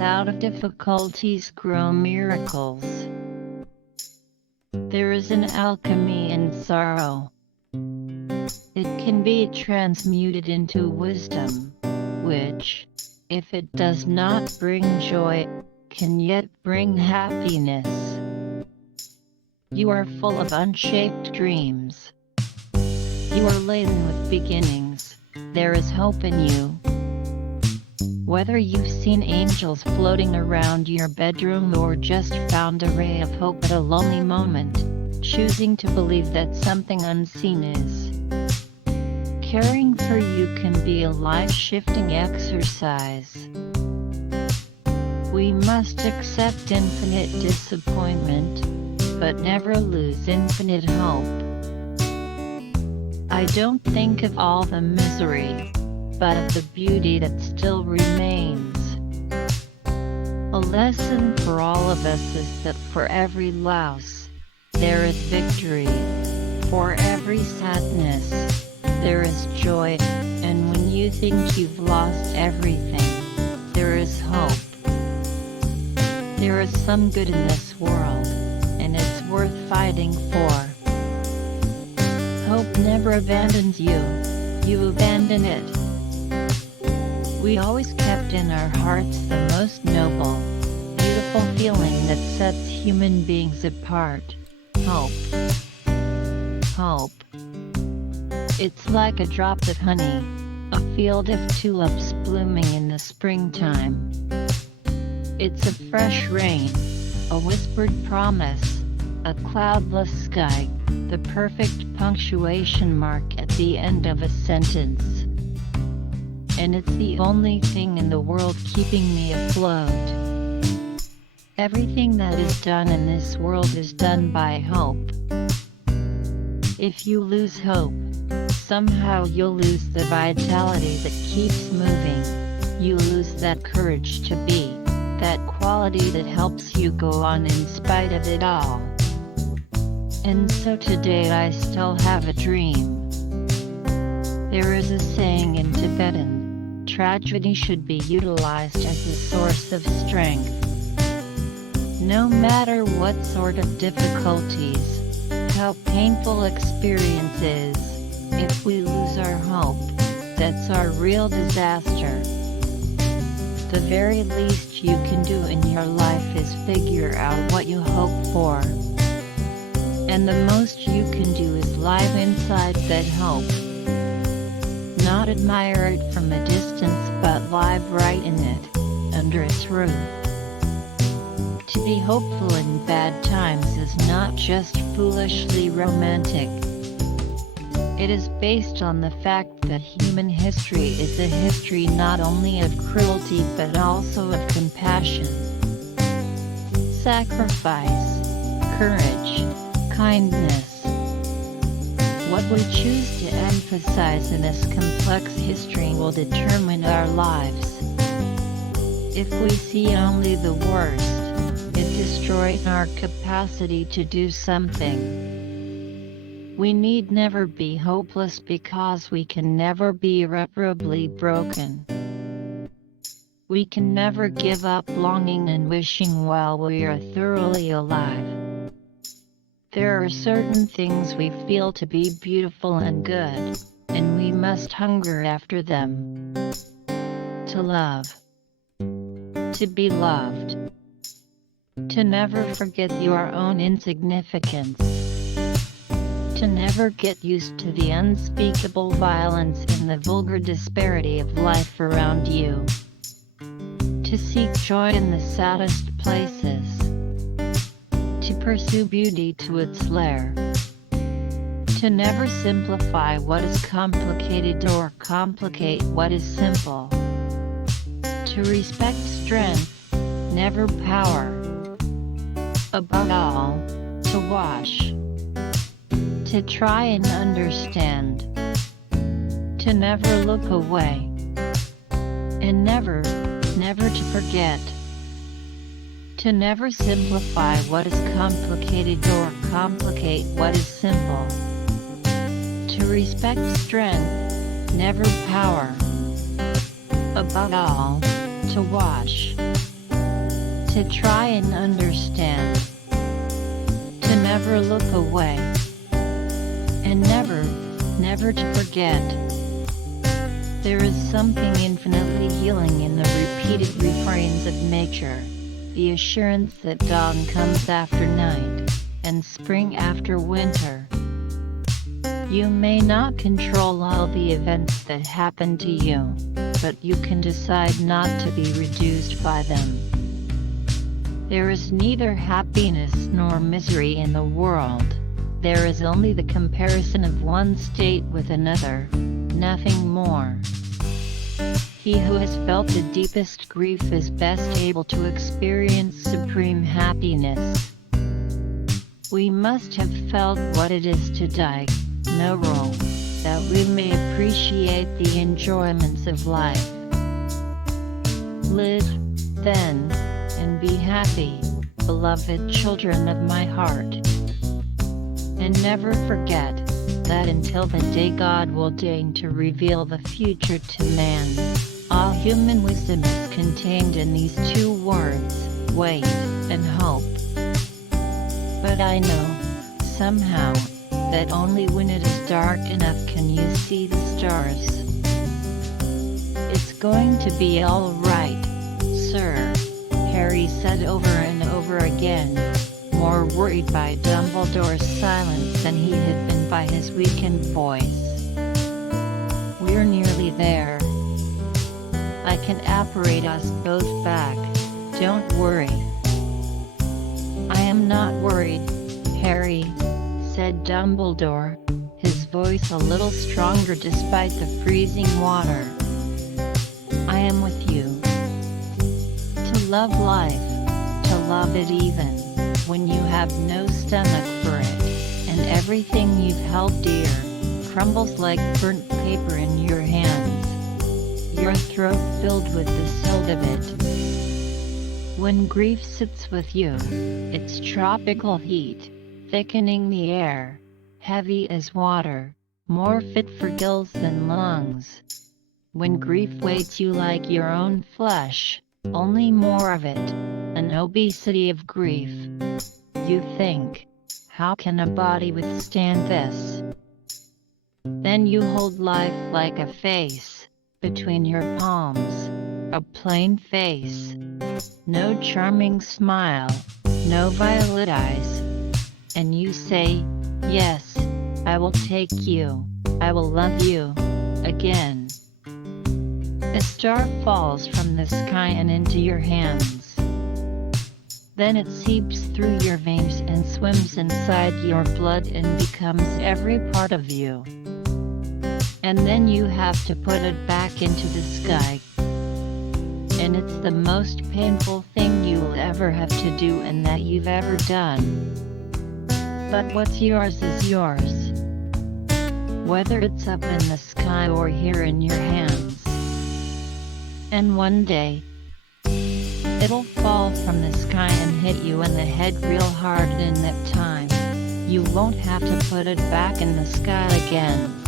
Out of difficulties grow miracles. There is an alchemy in sorrow. It can be transmuted into wisdom, which, if it does not bring joy, can yet bring happiness. You are full of unshaped dreams. You are laden with beginnings. There is hope in you. Whether you've seen angels floating around your bedroom or just found a ray of hope at a lonely moment, choosing to believe that something unseen is caring for you can be a life-shifting exercise. We must accept infinite disappointment, but never lose infinite hope. I don't think of all the misery, but of the beauty that still remains. A lesson for all of us is that for every loss, there is victory. For every sadness, there is joy. And when you think you've lost everything, there is hope. There is some good in this world, and it's worth fighting for. Hope never abandons you, you abandon it. We always kept in our hearts the most noble, beautiful feeling that sets human beings apart. Hope. Hope. It's like a drop of honey, a field of tulips blooming in the springtime. It's a fresh rain, a whispered promise, a cloudless sky, the perfect punctuation mark at the end of a sentence. And it's the only thing in the world keeping me afloat. Everything that is done in this world is done by hope. If you lose hope, somehow you'll lose the vitality that keeps moving. You lose that courage to be, that quality that helps you go on in spite of it all. And so today I still have a dream. There is a saying in Tibetan, tragedy should be utilized as a source of strength. No matter what sort of difficulties, how painful experience is, if we lose our hope, that's our real disaster. The very least you can do in your life is figure out what you hope for. And the most you can do is live inside that hope. Not admire it from a distance but live right in it, under its roof. To be hopeful in bad times is not just foolishly romantic. It is based on the fact that human history is a history not only of cruelty but also of compassion, sacrifice, courage, kindness. What we choose to emphasize in this complex history will determine our lives. If we see only the worst, it destroys our capacity to do something. We need never be hopeless because we can never be irreparably broken. We can never give up longing and wishing while we are thoroughly alive. There are certain things we feel to be beautiful and good, and we must hunger after them. To love. To be loved. To never forget your own insignificance. To never get used to the unspeakable violence and the vulgar disparity of life around you. To seek joy in the saddest places. To pursue beauty to its lair. To never simplify what is complicated or complicate what is simple. To respect strength, never power. Above all, to watch. To try and understand. To never look away. And never to forget. To never simplify what is complicated or complicate what is simple. To respect strength, never power. Above all, to watch. to try and understand, to never look away, and never to forget. There is something infinitely healing in the repeated refrains of nature, the assurance that dawn comes after night, and spring after winter. You may not control all the events that happen to you, but you can decide not to be reduced by them. There is neither happiness nor misery in the world. There is only the comparison of one state with another, nothing more. He who has felt the deepest grief is best able to experience supreme happiness. We must have felt what it is to die, no wrong, that we may appreciate the enjoyments of life. Live, then, and be happy, beloved children of my heart. And never forget that until the day God will deign to reveal the future to man, all human wisdom is contained in these two words, wait and hope. But I know, somehow, that only when it is dark enough can you see the stars. It's going to be all right, sir, Harry said over and over again, more worried by Dumbledore's silence than he had been by his weakened voice. We're nearly there. I can apparate us both back, don't worry. I am not worried, Harry, said Dumbledore, his voice a little stronger despite the freezing water. I am with you. To love life, to love it even when you have no stomach for it, and everything you've held dear crumbles like burnt paper in your hands, your throat filled with the silt of it. When grief sits with you, its tropical heat, thickening the air, heavy as water, more fit for gills than lungs. When grief weights you like your own flesh, only more of it, an obesity of grief. You think, how can a body withstand this? Then you hold life like a face, between your palms, a plain face. No charming smile, no violet eyes. And you say, yes, I will take you, I will love you, again. A star falls from the sky and into your hands. Then it seeps through your veins and swims inside your blood and becomes every part of you. And then you have to put it back into the sky. And it's the most painful thing you'll ever have to do and that you've ever done. But what's yours is yours. Whether it's up in the sky or here in your hands. And one day, it'll fall from the sky and hit you in the head real hard, and in that time, you won't have to put it back in the sky again.